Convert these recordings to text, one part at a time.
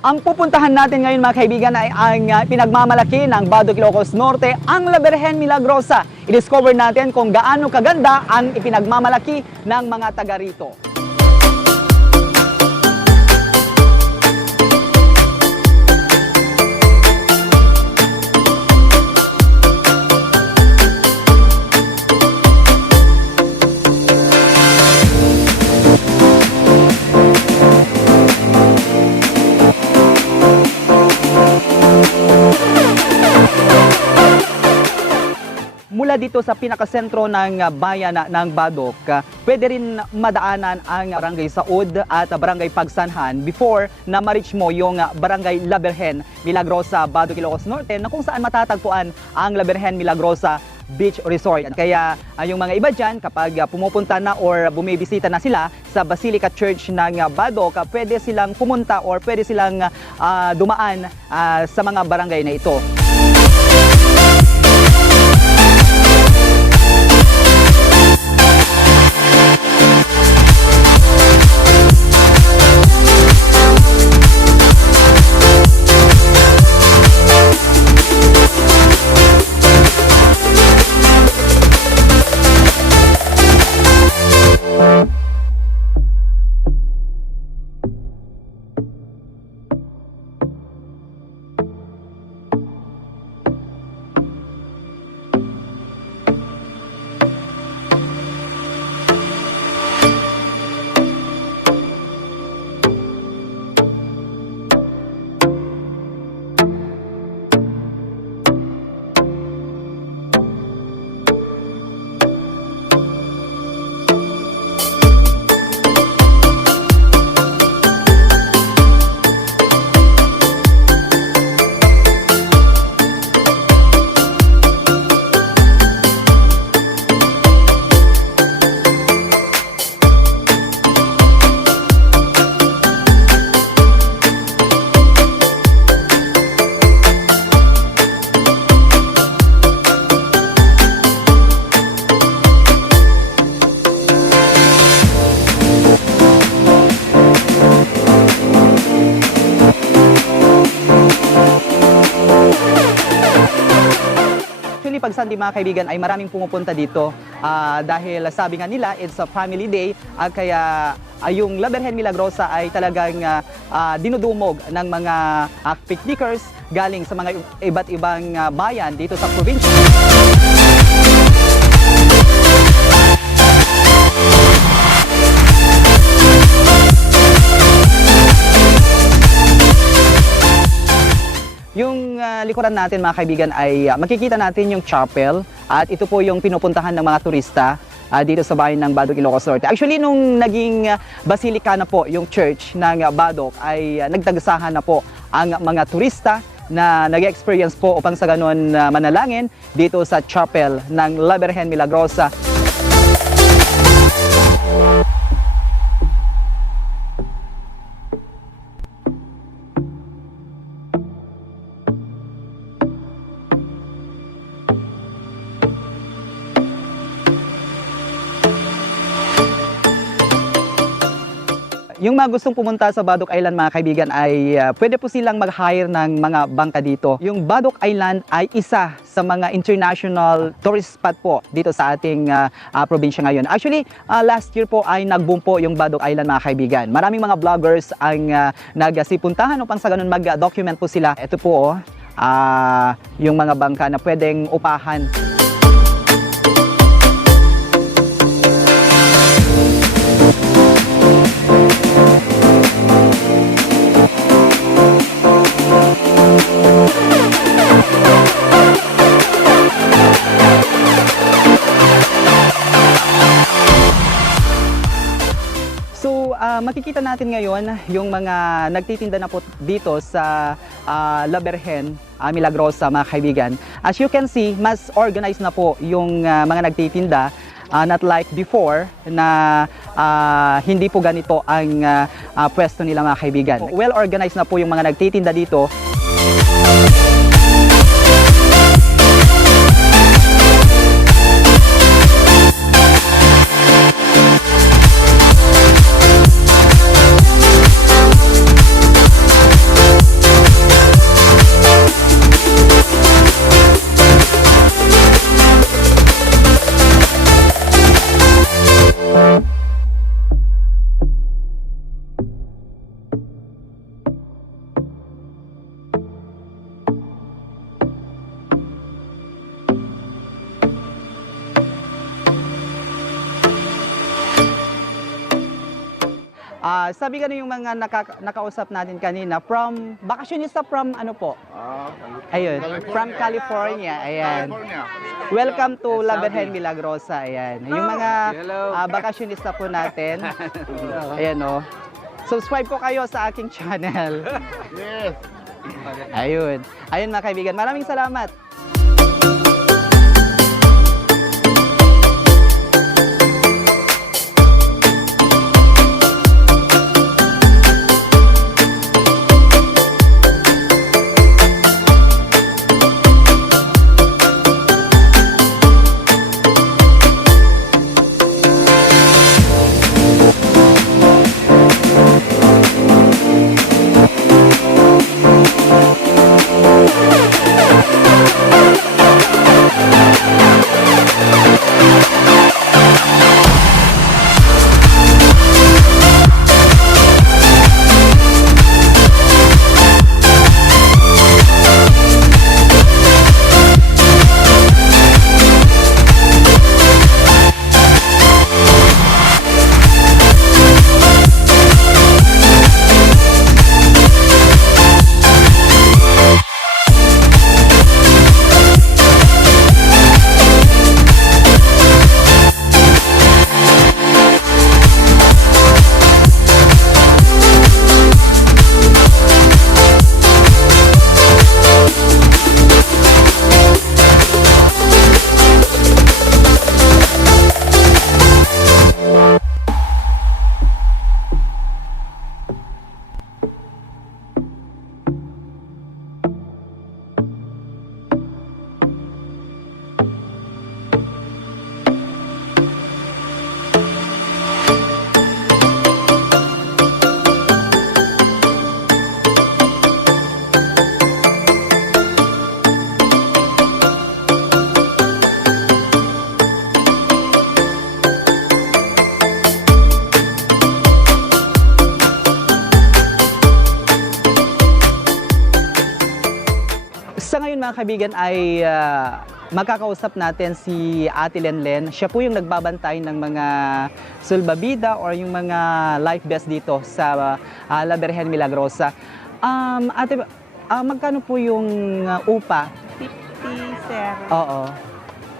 Ang pupuntahan natin ngayon mga kaibigan ay ang pinagmamalaki ng Badoc, Ilocos Norte, ang Virgen Milagrosa. I-discover natin kung gaano kaganda ang ipinagmamalaki ng mga taga rito. Mula dito sa pinakasentro ng bayan ng Badoc, pwede rin madaanan ang barangay Saud at barangay Pagsanhan before na ma-reach mo yung barangay Virgen Milagrosa Badoc, Ilocos Norte, na kung saan matatagpuan ang Virgen Milagrosa Beach Resort. Kaya yung mga iba dyan, kapag pumupunta na or bumibisita na sila sa Basilica Church ng Badoc, pwede silang pumunta or pwede silang dumaan sa mga barangay na ito. Pag Sunday mga kaibigan ay maraming pumupunta dito dahil sabi nga nila it's a family day, kaya yung Virgen Milagrosa ay talagang dinudumog ng mga picnickers galing sa mga iba't ibang bayan dito sa probinsya. Yung likuran natin mga kaibigan ay makikita natin yung chapel at ito po yung pinupuntahan ng mga turista dito sa bayan ng Badoc, Ilocos Norte. Actually, nung naging basilika na po yung church ng Badoc ay nagdagsahan na po ang mga turista na nag-experience po upang sa ganun manalangin dito sa chapel ng Virgen Milagrosa. Yung mga gustong pumunta sa Badoc Island mga kaibigan ay pwede po silang mag-hire ng mga bangka dito. Yung Badoc Island ay isa sa mga international tourist spot po dito sa ating probinsya ngayon. Actually, last year po ay nag-boom po yung Badoc Island mga kaibigan. Maraming mga vloggers ang nagsipuntahan upang sa ganun mag-document po sila. Ito po yung mga bangka na pwedeng upahan. Makikita natin ngayon yung mga nagtitinda na po dito sa Virgen Milagrosa mga kaibigan. As you can see, mas organized na po yung mga nagtitinda. Not like before na hindi po ganito ang pwesto nila mga kaibigan. Well organized na po yung mga nagtitinda dito. Sabi ka yung mga nakausap natin kanina, from, bakasyonista from ano po? Ayun, from California, ayan. Welcome to La Virgen Milagrosa, ayan. Yung mga bakasyonista po natin, ayan o. Subscribe po kayo sa aking channel. Yes. Ayun. Ayun mga kaibigan, maraming salamat. Sa ngayon mga kaibigan ay magkakausap natin si Ate Lenlen. Siya po yung nagbabantay ng mga sulbabida or yung mga life vest dito sa La Virgen Milagrosa. Ate, magkano po yung upa? 50, sir. Oo.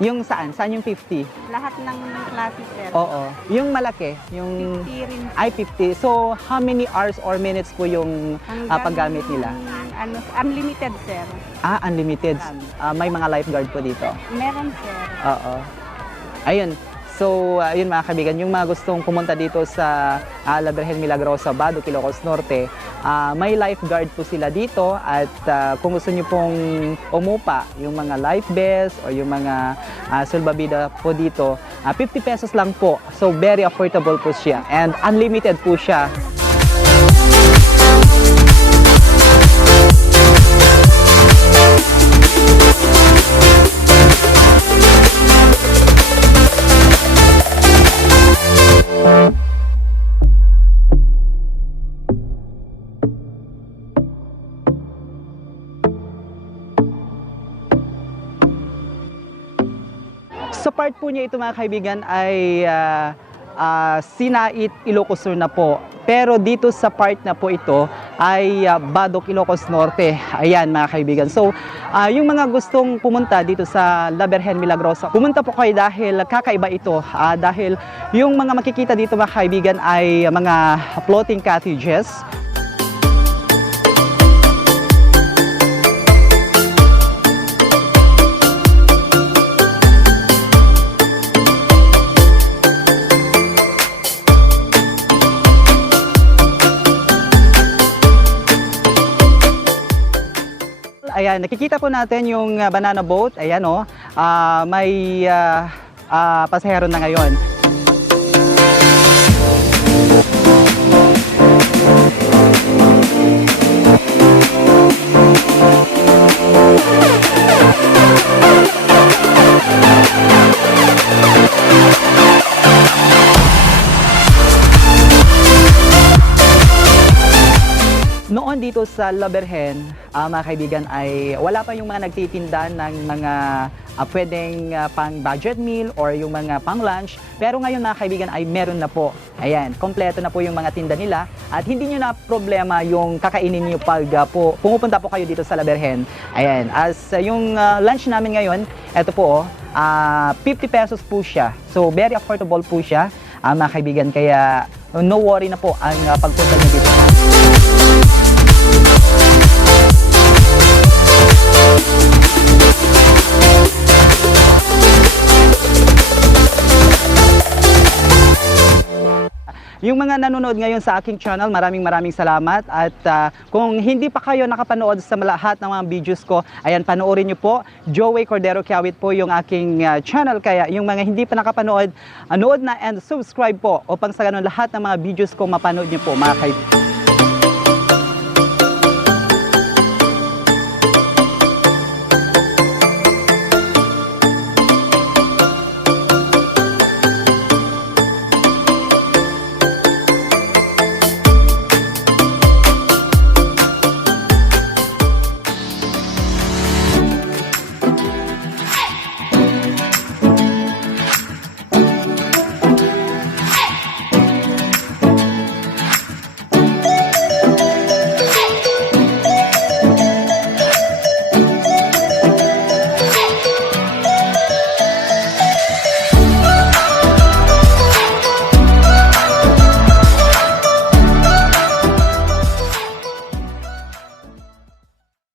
Yung saan? Saan yung 50? Lahat ng klase, sir. Oo. Yung malaki? Yung 50 rin. ay 50. So, how many hours or minutes po yung paggamit nila? Unlimited, sir. Unlimited. May mga lifeguard po dito. Meron, sir. Oo. Ayun. So, ayun mga kaibigan, yung mga gustong pumunta dito sa La Virgen Milagrosa, Badoc, Ilocos Norte, may lifeguard po sila dito at kung gusto nyo pong umupa, yung mga life vest o yung mga sulbabida po dito, 50 pesos lang po. So, very affordable po siya and unlimited po siya. Sa part po niya ito mga kaibigan ay Sinait, Ilocos Sur na po. Pero dito sa part na po ito ay Badoc, Ilocos Norte. Ayan mga kaibigan. So yung mga gustong pumunta dito sa La Virgen Milagrosa, pumunta po kayo dahil kakaiba ito. Dahil yung mga makikita dito mga kaibigan ay mga floating cottages. Ayan, nakikita po natin yung banana boat. Ayan o, may pasahero na ngayon. Noon dito sa La Virgen, mga kaibigan, ay wala pa yung mga nagtitinda ng mga pwedeng pang budget meal or yung mga pang lunch. Pero ngayon mga kaibigan ay meron na po. Ayan, kompleto na po yung mga tinda nila at hindi nyo na problema yung kakainin nyo pag pumupunta po kayo dito sa La Virgen. Ayan, as yung lunch namin ngayon, eto po 50 pesos po siya. So very affordable po siya mga kaibigan, kaya no worry na po ang pagpunta nyo dito. Yung mga nanonood ngayon sa aking channel, maraming salamat at kung hindi pa kayo nakapanood sa lahat ng mga videos ko, ayan, panoorin nyo po. Joey Cordero Kiawit po yung aking channel, kaya yung mga hindi pa nakapanood, nood na and subscribe po upang sa ganun lahat ng mga videos ko mapanood nyo po mga kaibigan.